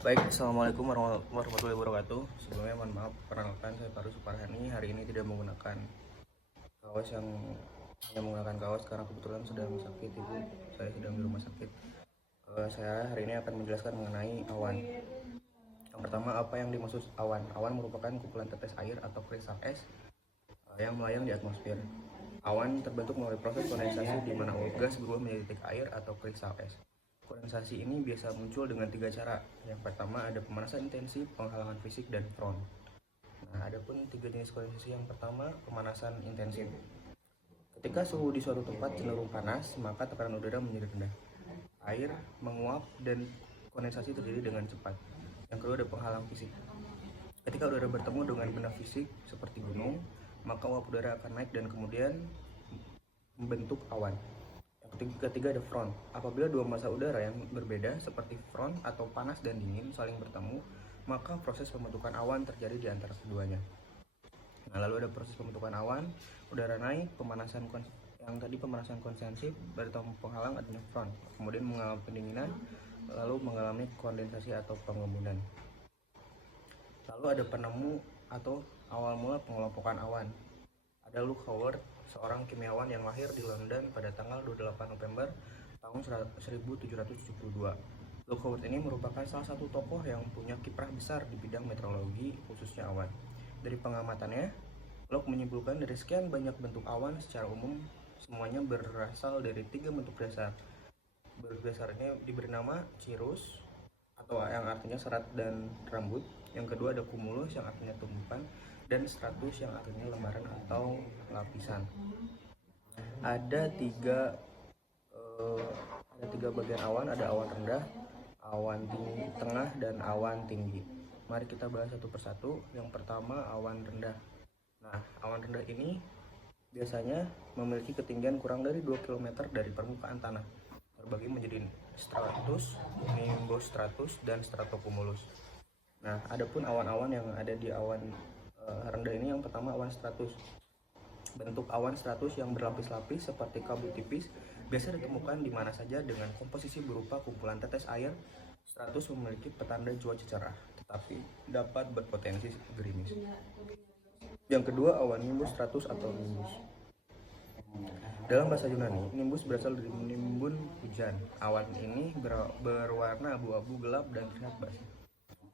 Baik, assalamualaikum warahmatullahi wabarakatuh. Sebelumnya mohon maaf, perkenalkan saya Faru Suparhani. Hari ini tidak menggunakan kaos yang hanya menggunakan kaos karena kebetulan sedang sakit ibu. Saya sedang di rumah sakit. Saya hari ini akan menjelaskan mengenai awan. Yang pertama, apa yang dimaksud awan? Awan merupakan kumpulan tetes air atau kristal es yang melayang di atmosfer. Awan terbentuk melalui proses kondensasi di mana uap gas berubah menjadi titik air atau kristal es. Kondensasi ini biasa muncul dengan 3 cara. Yang pertama ada pemanasan intensif, penghalangan fisik, dan front. Nah, ada pun 3 jenis kondensasi. Yang pertama, pemanasan intensif. Ketika suhu di suatu tempat cenderung panas, maka tekanan udara menjadi rendah. Air menguap dan kondensasi terjadi dengan cepat. Yang kedua ada penghalang fisik. Ketika udara bertemu dengan benda fisik seperti gunung, maka uap udara akan naik dan kemudian membentuk awan. Yang ketiga ada front. Apabila dua massa udara yang berbeda seperti front atau panas dan dingin saling bertemu, maka proses pembentukan awan terjadi di antara keduanya. Nah, lalu ada proses pembentukan awan, udara naik, pemanasan konsensif, bertemu penghalang adanya front, kemudian mengalami pendinginan, lalu mengalami kondensasi atau pengembunan. Lalu ada penemu atau awal mula pengelompokan awan. Ada Luke Howard, seorang kimiawan yang lahir di London pada tanggal 28 November tahun 1772. Luke Howard ini merupakan salah satu tokoh yang punya kiprah besar di bidang meteorologi, khususnya awan. Dari pengamatannya, Luke menyimpulkan dari sekian banyak bentuk awan secara umum, semuanya berasal dari 3 bentuk dasar. Bentuk dasarnya diberi nama cirrus, atau yang artinya serat dan rambut. Yang kedua ada cumulus yang artinya tumpukan, dan stratus yang artinya lembaran atau lapisan. Ada tiga bagian awan, ada awan rendah, awan tinggi, tengah, dan awan tinggi. Mari kita bahas satu persatu. Yang pertama awan rendah. Nah, awan rendah ini biasanya memiliki ketinggian kurang dari 2 km dari permukaan tanah, terbagi menjadi stratus, nimbostratus, dan stratocumulus. Nah, adapun awan-awan yang ada di awan rendah ini, yang pertama awan stratus. Bentuk awan stratus yang berlapis-lapis seperti kabut tipis biasa ditemukan di mana saja dengan komposisi berupa kumpulan tetes air. Stratus memiliki petanda cuaca cerah, tetapi dapat berpotensi gerimis. Yang kedua, awan nimbus stratus atau nimbus. Dalam bahasa Yunani, nimbus berasal dari nimbun, hujan. Awan ini berwarna abu-abu gelap dan terlihat basah.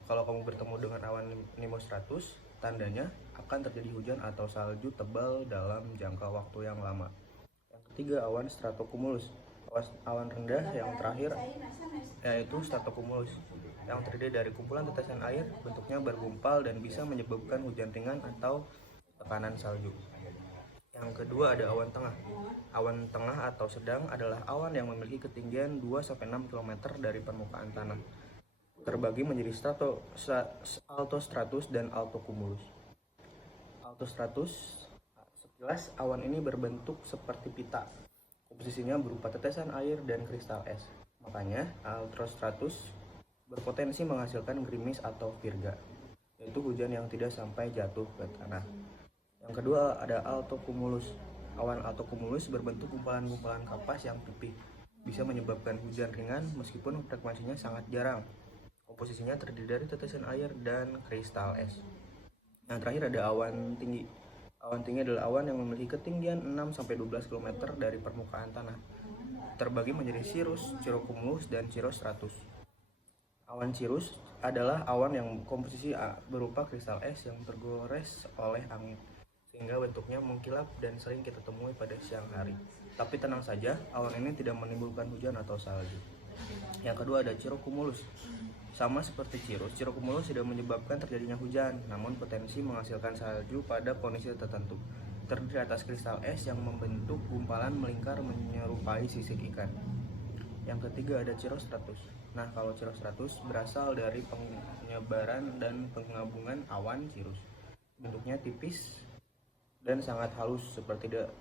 Kalau kamu bertemu dengan awan nimbostratus, tandanya akan terjadi hujan atau salju tebal dalam jangka waktu yang lama. Yang ketiga, awan stratocumulus. Awan rendah yang terakhir yaitu stratocumulus, yang terdiri dari kumpulan tetesan air, bentuknya bergumpal dan bisa menyebabkan hujan ringan atau tekanan salju. Yang kedua ada awan tengah. Awan tengah atau sedang adalah awan yang memiliki ketinggian 2-6 km dari permukaan tanah, terbagi menjadi altostratus dan altocumulus. Altostratus, sekilas awan ini berbentuk seperti pita. Komposisinya berupa tetesan air dan kristal es. Makanya altostratus berpotensi menghasilkan gerimis atau virga, yaitu hujan yang tidak sampai jatuh ke tanah. Yang kedua ada altocumulus. Awan altocumulus berbentuk gumpalan-gumpalan kapas yang pipih, bisa menyebabkan hujan ringan meskipun frekuensinya sangat jarang. Komposisinya terdiri dari tetesan air dan kristal es. Yang terakhir ada awan tinggi. Awan tinggi adalah awan yang memiliki ketinggian 6-12 km dari permukaan tanah, terbagi menjadi cirrus, cirrocumulus, dan cirrostratus. Awan cirrus adalah awan yang komposisi berupa kristal es yang tergores oleh angin, sehingga bentuknya mengkilap dan sering kita temui pada siang hari. Tapi tenang saja, awan ini tidak menimbulkan hujan atau salju. Yang kedua ada cirrocumulus. Sama seperti cirrus, cirrocumulus tidak menyebabkan terjadinya hujan, namun potensi menghasilkan salju pada kondisi tertentu. Terdiri atas kristal es yang membentuk gumpalan melingkar menyerupai sisik ikan. Yang ketiga ada cirrostratus. Nah, kalau cirrostratus berasal dari penyebaran dan penggabungan awan cirrus. Bentuknya tipis dan sangat halus seperti tidak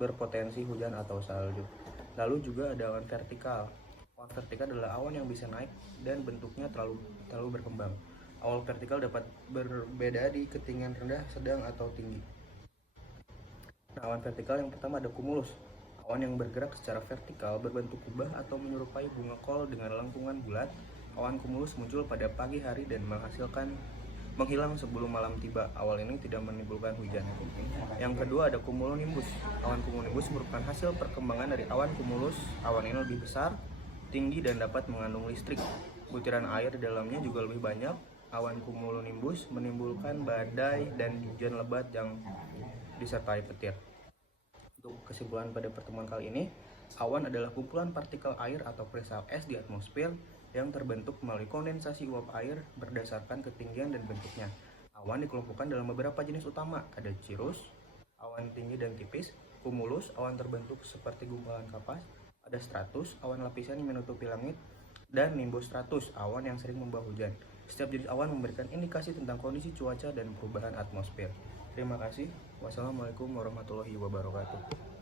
berpotensi hujan atau salju. Lalu juga ada awan vertikal. Awan vertikal adalah awan yang bisa naik dan bentuknya terlalu berkembang. Awan vertikal dapat berbeda di ketinggian rendah, sedang, atau tinggi. Nah, awan vertikal yang pertama ada cumulus. Awan yang bergerak secara vertikal berbentuk kubah atau menyerupai bunga kol dengan lengkungan bulat Awan cumulus muncul pada pagi hari dan menghilang sebelum malam tiba. Awal ini tidak menimbulkan hujan. Yang kedua ada cumulonimbus. Awan cumulonimbus merupakan hasil perkembangan dari awan cumulus. Awan ini lebih besar, tinggi, dan dapat mengandung listrik. Butiran air di dalamnya juga lebih banyak. Awan cumulonimbus menimbulkan badai dan hujan lebat yang disertai petir. Untuk kesimpulan pada pertemuan kali ini, awan adalah kumpulan partikel air atau kristal es di atmosfer yang terbentuk melalui kondensasi uap air berdasarkan ketinggian dan bentuknya. Awan dikelompokkan dalam beberapa jenis utama, ada cirrus, awan tinggi dan tipis, cumulus, awan terbentuk seperti gumpalan kapas, ada stratus, awan lapisan yang menutupi langit, dan nimbostratus, awan yang sering membawa hujan. Setiap jenis awan memberikan indikasi tentang kondisi cuaca dan perubahan atmosfer. Terima kasih. Wassalamualaikum warahmatullahi wabarakatuh.